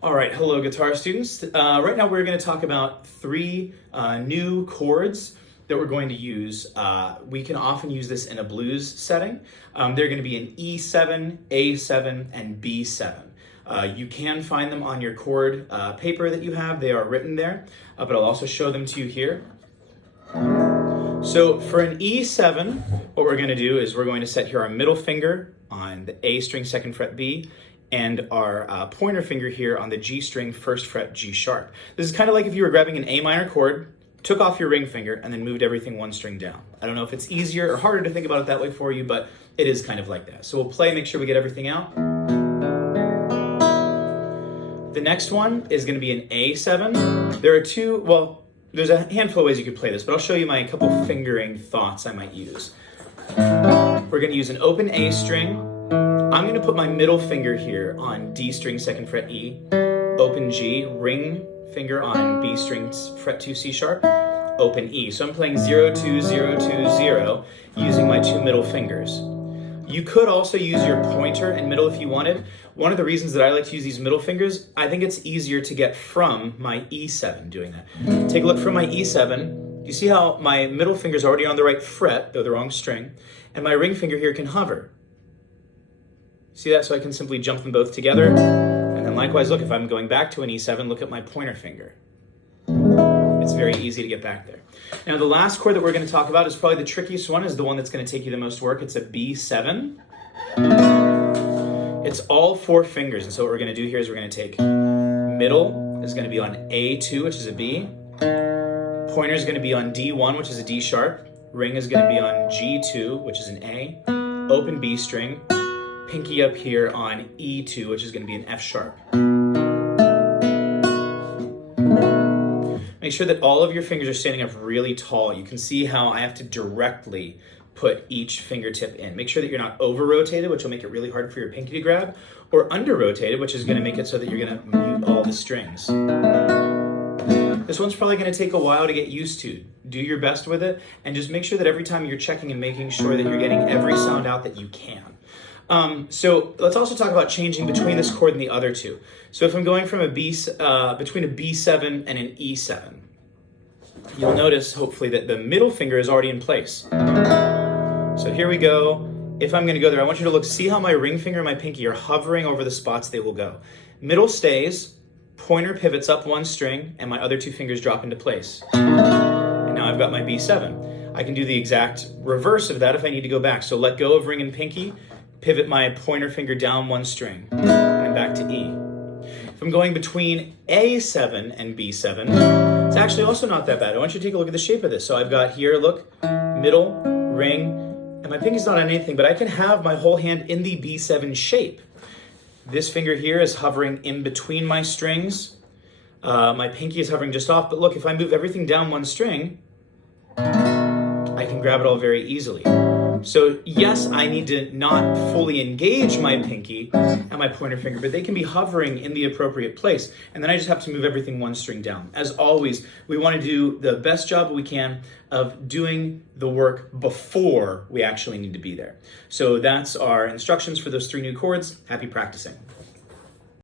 All right, hello guitar students. Right now we're going to talk about three new chords that we're going to use. We can often use this in a blues setting. They're going to be an E7, A7, and B7. You can find them on your chord paper that you have. They are written there, but I'll also show them to you here. So for an E7, what we're going to do is we're going to set here our middle finger on the A string, 2nd fret B, and our pointer finger here on the G string, 1st fret G sharp. This is kind of like if you were grabbing an A minor chord, took off your ring finger, and then moved everything one string down. I don't know if it's easier or harder to think about it that way for you, but it is kind of like that. So we'll play, make sure we get everything out. The next one is going to be an A7. There are two, well, there's a handful of ways you could play this, but I'll show you my couple fingering thoughts I might use. We're going to use an open A string. I'm going to put my middle finger here on D string, 2nd fret E, open G, ring finger on B string, fret 2 C sharp, open E. So I'm playing 0, 2, 0, 2, 0 using my two middle fingers. You could also use your pointer and middle if you wanted. One of the reasons that I like to use these middle fingers, I think it's easier to get from my E7 doing that. Take a look from my E7. You see how my middle finger is already on the right fret, though the wrong string, and my ring finger here can hover. See that? So I can simply jump them both together. And then likewise, look, if I'm going back to an E7, look at my pointer finger. It's very easy to get back there. Now the last chord that we're going to talk about is probably the trickiest one, is the one that's going to take you the most work. It's a B7. It's all four fingers. And so what we're going to do here is we're going to take middle is going to be on A2, which is a B. Pointer is going to be on D1, which is a D sharp. Ring is going to be on G2, which is an A. Open B string. Pinky up here on E2, which is going to be an F sharp. Make sure that all of your fingers are standing up really tall. You can see how I have to directly put each fingertip in. Make sure that you're not over-rotated, which will make it really hard for your pinky to grab, or under-rotated, which is going to make it so that you're going to mute all the strings. This one's probably going to take a while to get used to. Do your best with it, and just make sure that every time you're checking and making sure that you're getting every sound out that you can. So let's also talk about changing between this chord and the other two. So if I'm going from a between a B7 and an E7, you'll notice hopefully that the middle finger is already in place. So here we go. If I'm going to go there, I want you to look, see how my ring finger and my pinky are hovering over the spots they will go. Middle stays, pointer pivots up one string, and my other two fingers drop into place. And now I've got my B7. I can do the exact reverse of that if I need to go back. So let go of ring and pinky, pivot my pointer finger down one string, and back to E. If I'm going between A7 and B7, it's actually also not that bad. I want you to take a look at the shape of this. So I've got here, look, middle, ring, and my pinky's not on anything, but I can have my whole hand in the B7 shape. This finger here is hovering in between my strings. My pinky is hovering just off, but look, if I move everything down one string, I can grab it all very easily. So yes, I need to not fully engage my pinky and my pointer finger, but they can be hovering in the appropriate place. And then I just have to move everything one string down. As always, we want to do the best job we can of doing the work before we actually need to be there. So that's our instructions for those three new chords. Happy practicing.